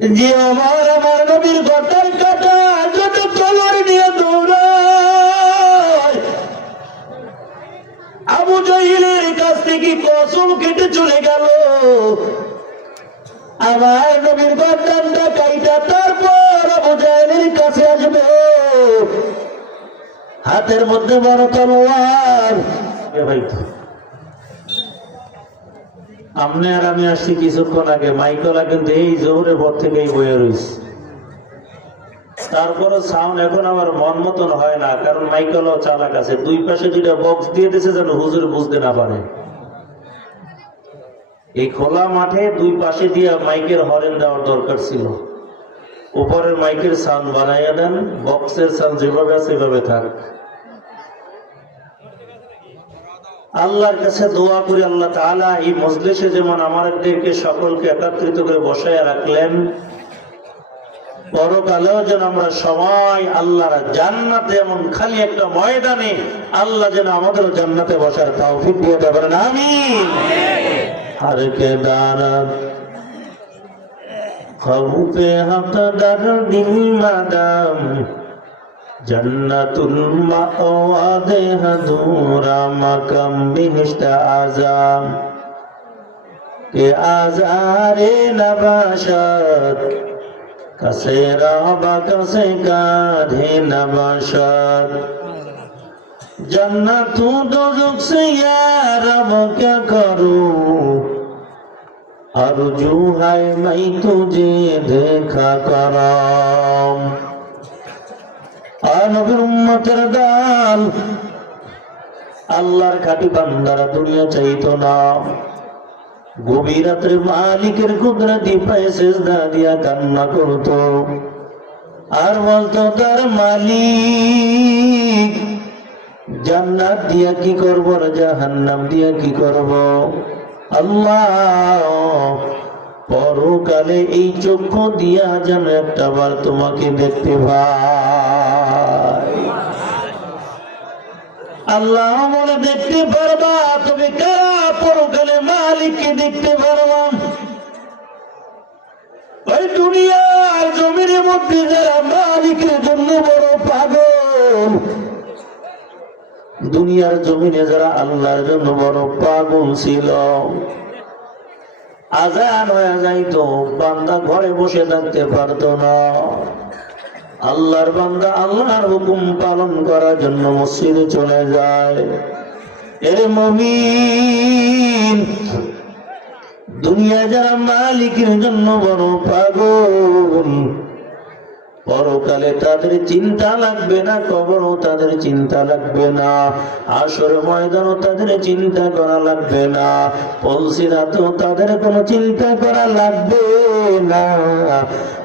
যে আমার আমার নবীর গটার কাটা যত কলর নিয়ে দৌড়ায়। আবু জহিলের কাছ থেকে কসম কেটে চলে গেল। আমার নবীর গর্দানটা কাইটা, তারপর আবু জাহেলের কাছে আসবে। হাতের মধ্যে বড় তলোয়ার। ভাই। আপনি আর আমি আসছি কিছুক্ষণ আগে। মাইকলা কিন্তু এই জোহরের পর থেকেই বয়ে রয়েছে তারপরে সাউন্ড এখন আমার মন মতন হয় না, কারণ মাইকলাও চালাক আছে। দুই পাশে দুইটা বক্স দিয়ে দিয়েছে যেন হুজুর বুঝতে না পারে। এই খোলা মাঠে দুই পাশে দিয়ে মাইকের হরেন দেওয়ার দরকার ছিল। উপরের মাইকের সাউন্ড বানাইয়া দেন বক্সের সাউন্ড যেভাবে আছে সেভাবে থাক। আল্লাহর কাছে দোয়া করি, আল্লাহ তালা এই মজলিসে যেমন আমাদেরকে সকলকে একত্রিত করে বসায় রাখলেন, পরকালেও যেন আমরা সবাই আল্লাহর জান্নাতে এমন খালি একটা ময়দানে আল্লাহ যেন আমাদের জান্নাতে বসার তাও দিয়ে দেবেন আমি আর কে দাঁড়ান হাত দাঁড় দিন মাদাম জান্নাতুল মাওয়া দেহদুরা মাকাম বিহিষ্ট আজাম কে আজারে নবাসত কাছে রহবা কাছে কাঁধে নবাসত जन्नत हूँ तो जुग से यार अब क्या करूँ अरजू है मैं तुझे देखा कराम আল্লাহর খাটি বান্দারা দুনিয়া চাইতো না। গভীর রাত্রে মালিকের কুদরতি পায়ে সেজদা দিয়া কান্না করতো। আর বলতো, তার মালিক, জান্নাত দিয়া কি করব আর জাহান্নাম দিয়া কি করব? আল্লাহ, পরকালে এই চক্ষু দিয়া যেন একটা বার তোমাকে দেখতে ভাই আল্লাহ বলে, দেখতে পারবা, তুমি কারা? পরকালে মালিককে দেখতে পারবা। ওই দুনিয়ার জমির মধ্যে যারা মালিকের জন্য বড় পাগল, দুনিয়ার জমিনে যারা আল্লাহর জন্য বড় পাগল ছিল, আজান হয়ে যাইতো, বান্দা ঘরে বসে থাকতে পারতো না। আল্লাহর বান্দা আল্লাহর হুকুম পালন করার জন্য মসজিদে চলে যায়। এর মমিন দুনিয়া যারা মালিকের জন্য বড় পাগল, পরকালে তাদের চিন্তা লাগবে না, কবরও তাদের চিন্তা লাগবে না, আসর ময়দানও তাদের চিন্তা করা লাগবে না পলসিরাতেও তাদের কোনো চিন্তা করা লাগবে না।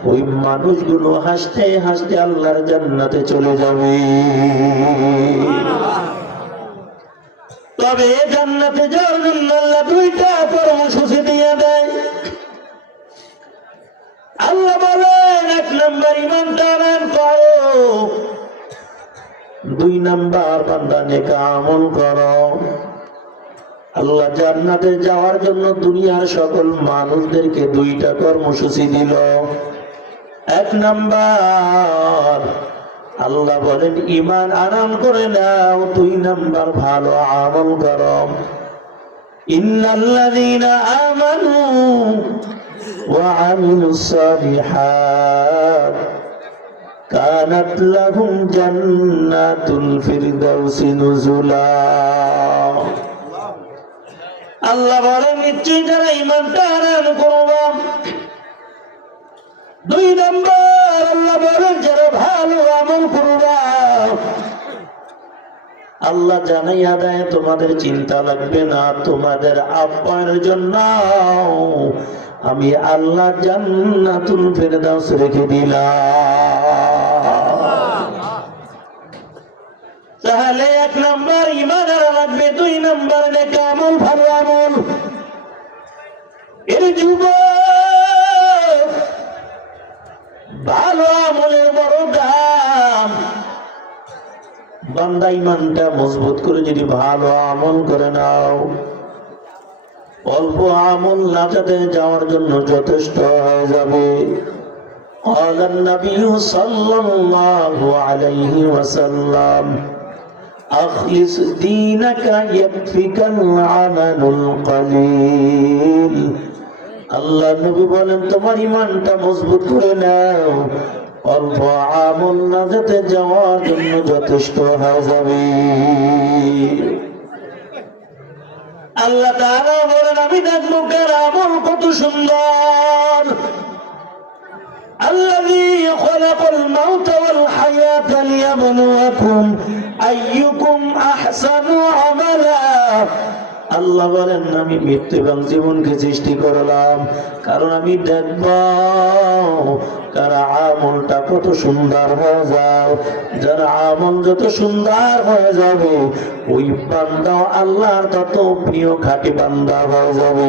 ওই মানুষগুলো হাসতে হাসতে আল্লাহর জান্নাতে চলে যাবে। তবে জান্নাতে যাওয়ার জন্য আল্লাহ দুইটা কর্মসূচি দিয়ে দেয়। আল্লাহ বলেন, এক নম্বর ইমান দান করো। দুই নাম্বার বান্দা নেকা আমল করো। আল্লাহ জান্নাতে যাওয়ার জন্য দুনিয়ার সকল মানুষদেরকে দুইটা কর্মসূচি দিল। এক নাম্বার, আল্লাহ বলেন ইমান আরাম করে নাও, দুই নাম্বার, ভালো আমল গরম ইন্নাল্লাযীনা আমানু জান্নাতুল নুজুলা। আল্লাহ বলেন নিশ্চয়ই যারা ইমানটা হারান করবা। দুই নম্বর, আল্লাহ বলেন যারা ভালো আমল করবা। আল্লাহ জানাইয়া দেয় তোমাদের চিন্তা লাগবে না, তোমাদের আপ্যায়নের জন্য আমি আল্লাহ জান্নাতুল ফেরদাউস রেখে দিলাম। তাহলে এক নম্বর ইমান আনা লাগবে দুই নম্বর নেকা আমল ভালো আমল এর যুব ভালো আমলের বড় দাম বান্দা ইমানটা মজবুত করে যদি ভালো আমল করে নাও অল্প আমল নাচাতে যাওয়ার জন্য যথেষ্ট হয়ে যাবে قال النبي صلى الله عليه وسلم أخلص دينك يكفيك العمل القليل আল্লাহ নবী বলেন তোমার ইমানটা মজবুত করে নাও অল্প আমল না যেতে যাওয়ার জন্য যথেষ্ট হয়ে যাবে আল্লাহ তাআলা বলেন আমি দেখবো কার আমল কত সুন্দর الذي خلق الموت والحياة ليبلوكم أيكم أحسن عملا আল্লাহ বলেন আমি মৃত্যু এবং জীবনকে সৃষ্টি করলাম কারণ আমি দেখব কারা আমলটা কত সুন্দর হয়ে যায় যার আমল যত সুন্দর হয়ে যাবে ওই বান্দা আল্লাহর তত প্রিয় খাটি বান্দা হয়ে যাবে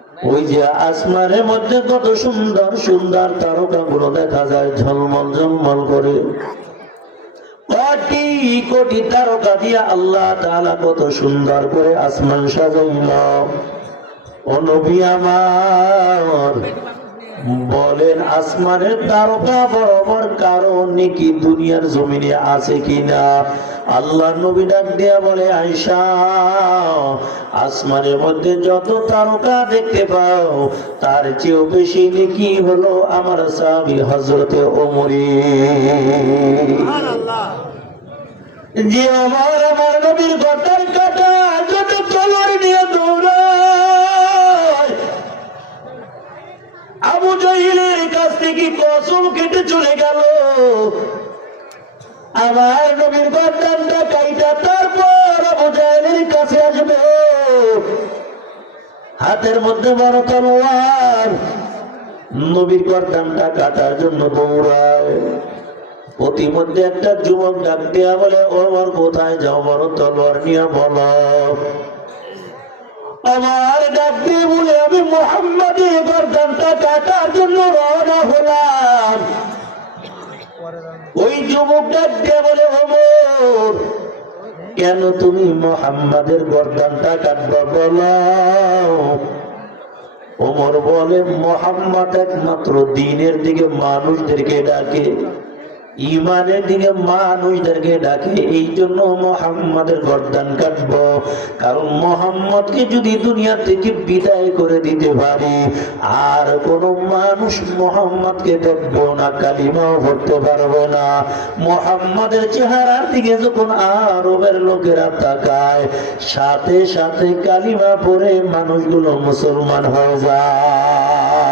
ওই যে আসমানের মধ্যে কত সুন্দর সুন্দর তারকা গুলো দেখা যায়, ঝলমল ঝলমল করে। কোটি কোটি তারকা দিয়া আল্লাহ তাআলা কত সুন্দর করে আসমান সাজাইল। ও নবী আমার বলেন আসমানের তারকা বরাবর কারণ কি দুনিয়ার জমিনে আছে কিনা? আল্লাহ নবী ডাক দিয়া বলে আয়সা আসমানের মধ্যে যত তারকা দেখতে পাও তার চেয়েও বেশি নাকি হলো আমার সাবি হজরতে ওমরি। যে আমার আমার নবীর গতার কাটা যত তলোয়ার নিয়ে দৌড়ায় আবু জহিলের কাছ থেকে কসম কেটে চলে গেল। আমার নবীর গদ্দানটা কাইটা, তারপর আবু জাহেলের কাছে আসবে। হাতের মধ্যে বড় তলোয়ার। নবীর গদ্দানটা কাটার জন্য দৌড়ায়। প্রতিমধ্যে একটা যুবক ডাক দেয়া বলে ও আমার কোথায় যাও বড় তলোয়ার নিয়ে বলো। আমার ডাক দিয়ে বলে আমি মোহাম্মদের গর্দানটা কাটার জন্য রওনা হলাম। ওই যুবক ডাক দিয়ে বলে, ওমর, কেন তুমি মোহাম্মদের গর্দানটা কাটবা বলো? ওমর বলে, মোহাম্মদ একমাত্র দিনের দিকে মানুষদেরকে ডাকে। ইমানের দিকে মানুষদেরকে ডাকে, এই জন্য মোহাম্মদের গর্দান কাটব। কারণ মোহাম্মদকে যদি দুনিয়া থেকে বিদায় করে দিতে পারি, আর কোন মানুষ মোহাম্মদকে দেখব না, কালিমাও পড়তে পারবে না। মোহাম্মদের চেহারার দিকে যখন আরবের লোকেরা তাকায়, সাথে সাথে কালিমা পরে মানুষগুলো মুসলমান হয়ে যায়।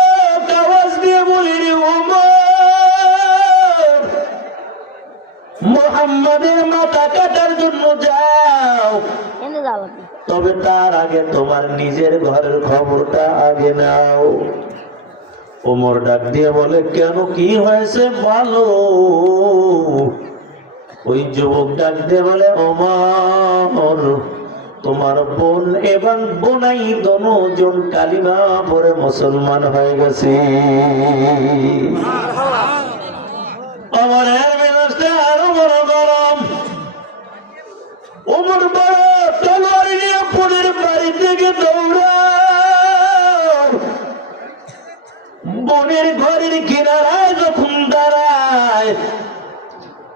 মোহাম্মদের মাথা কাটার জন্য যাও। তবে তার আগে তোমার নিজের ঘরের খবরটা আগে নাও। ওমর ডাক দিয়ে বলে কেন কি হয়েছে বলো? ওই যুবক ডাক দিয়ে বলে ওমর তোমার বোন এবং বোনাই দনোজন কালিমা পরে মুসলমান হয়ে গেছে। ওমর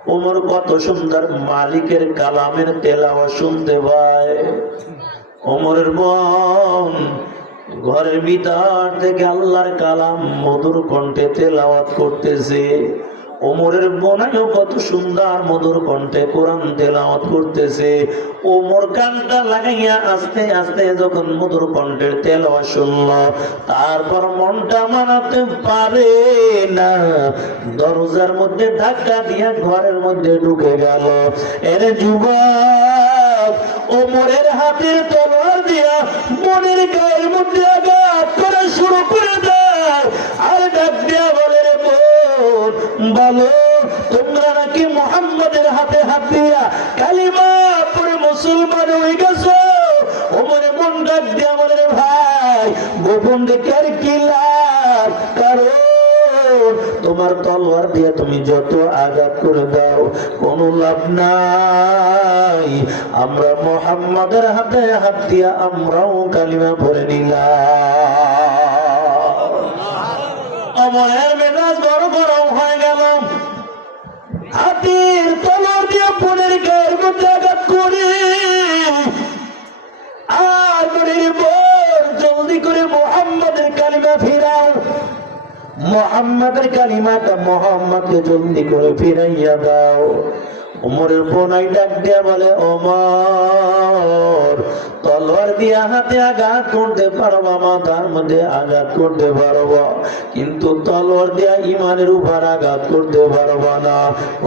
ওমর কত সুন্দর মালিকের কালামের তেলাওয়া শুনতে পায়। ওমরের মন ঘরের ভিতর থেকে আল্লাহর কালাম মধুর কণ্ঠে তেলাওয়াত করতেছে। ওমরের বোনাইও কত সুন্দর মধুর কণ্ঠে কোরআন তেলাওয়াত করতেছে। ওমর কানটা লাগাইয়া আস্তে আস্তে যখন মধুর কণ্ঠের তেলাওয়াত শুনল, তারপর মনটা মানাতে পারে না। দরজার মধ্যে ধাক্কা দিয়া ঘরের মধ্যে ঢুকে গেল। এর যুবক ওমরের হাতের তলোয়ার দিয়া মনের গায়ের মধ্যে আঘাত করে শুরু করে দেয়। আর ডাক দিয়া বলে বলো তোমরা নাকি মোহাম্মদের হাতে হাত দিয়া কালিমা পরে মুসলমান হয়ে গেছো? ওমরে মন ডাক দিয়া বলে রে ভাই গোপন দেখে কি লাভ? কারণ তোমার তলোয়ার দিয়ে তুমি যত আঘাত করে দাও কোনো লাভ নাই। আমরা মোহাম্মদের হাতে হাত দিয়া আমরাও কালিমা ভরে নিলাম। মোহাম্মদের কালিমাটা মোহাম্মদকে জলদি করে ফিরাইয়া দাও। ওমরের বোনাই ডাক দিয়া বলে, ওমর, তলোয়ার দিয়া হাতে আঘাত করতে পারব মাথার মধ্যে আঘাত করতে পারব কিন্তু তলোয়ার দিয়া ইমানের উপর আঘাত করতে পারব না।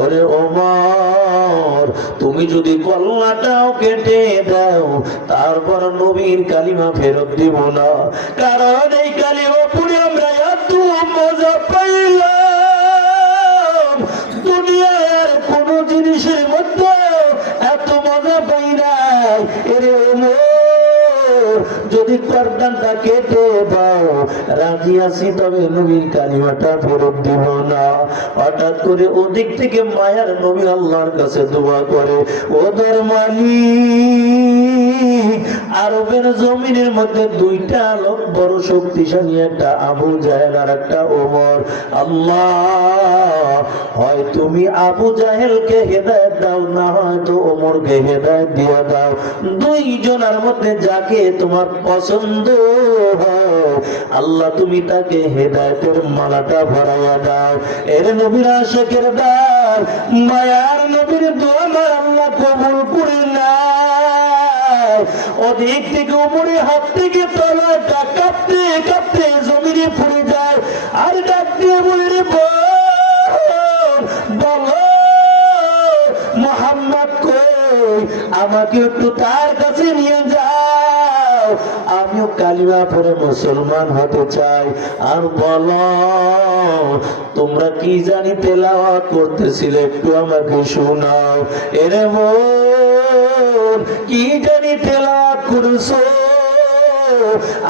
ওরে ওমর, তুমি যদি কল্লাটাও কেটে দাও, তারপর নবীর কালিমা ফেরত দিব না। কারণ এই কালিমা মজা জিনিসের মধ্যে এত মজা পাই যদি করদানটা কেটে দাও, রাজি আছি, তবে নবীর কালিমাটা ফেরত দিব না। হঠাৎ করে ওদিক থেকে মায়ার নবী আল্লাহর কাছে দোয়া করে ওদের মালিক আরবের জমিনের মধ্যে দুইটা লোক বড় শক্তিশালী, একটা আবু জাহেল আর একটা ওমর। হয় তুমি আবু জাহেলকে হেদায়ত দাও, না হয়তো ওমরকে হেদায়ত দিয়ে দাও। দুইজনের মধ্যে যাকে তোমার পছন্দ হয়, আল্লাহ তুমি তাকে হেদায়তের মালাটা ভরাইয়া দাও। এর নবীর শেখের দার মায়ার নবীর দোয়া আল্লাহ কবুল করে থেকে উপরে হাত থেকে কাঁপতে কাঁপতে জমিনে পড়ে যায়। আর বলে মোহাম্মদ কই? আমাকে একটু তার কাছে নিয়ে যাও। আমিও কালিমা পরে মুসলমান হতে চাই। আর বলো, তোমরা কি জানি তেলাওয়াত করতেছিলে, একটু আমাকে শোনাও। এরে বোন কি জানি তেলাওয়াত করছ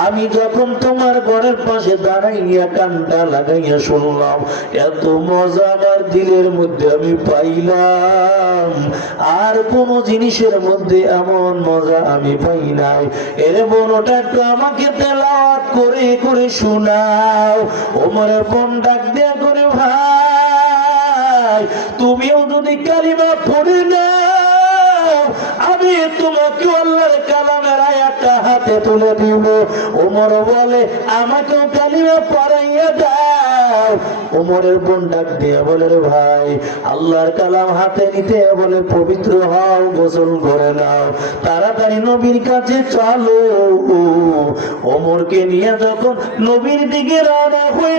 আমি যখন তোমার ঘরের পাশে দাঁড়াইয়া কানটা লাগাইয়া শুনলাম, এত মজা আমার দিলের মধ্যে আমি পাইলাম। আর কোন জিনিসের মধ্যে এমন মজা আমি পাই নাই। এর বোনটা একটু আমাকে তেলাওয়াত করে করে শোনাও। ওমর বোন ডাক দেয়া করে, ভাই, তুমিও যদি কালিমা পড়ে নাও আমি তোমাকে আল্লাহর কালামের আয়াতটা হাতে তুলে দিব। ওমর বলে কালিমা পড়াইয়া দাও। ওমরের বোন ডাক দিয়ে বলে ভাই, আল্লাহর কালাম হাতে নিতে বলে পবিত্র হও, গোসল করে নাও, তাড়াতাড়ি নবীর কাছে চলো। ওমরকে নিয়ে যখন নবীর দিকে রওনা হয়ে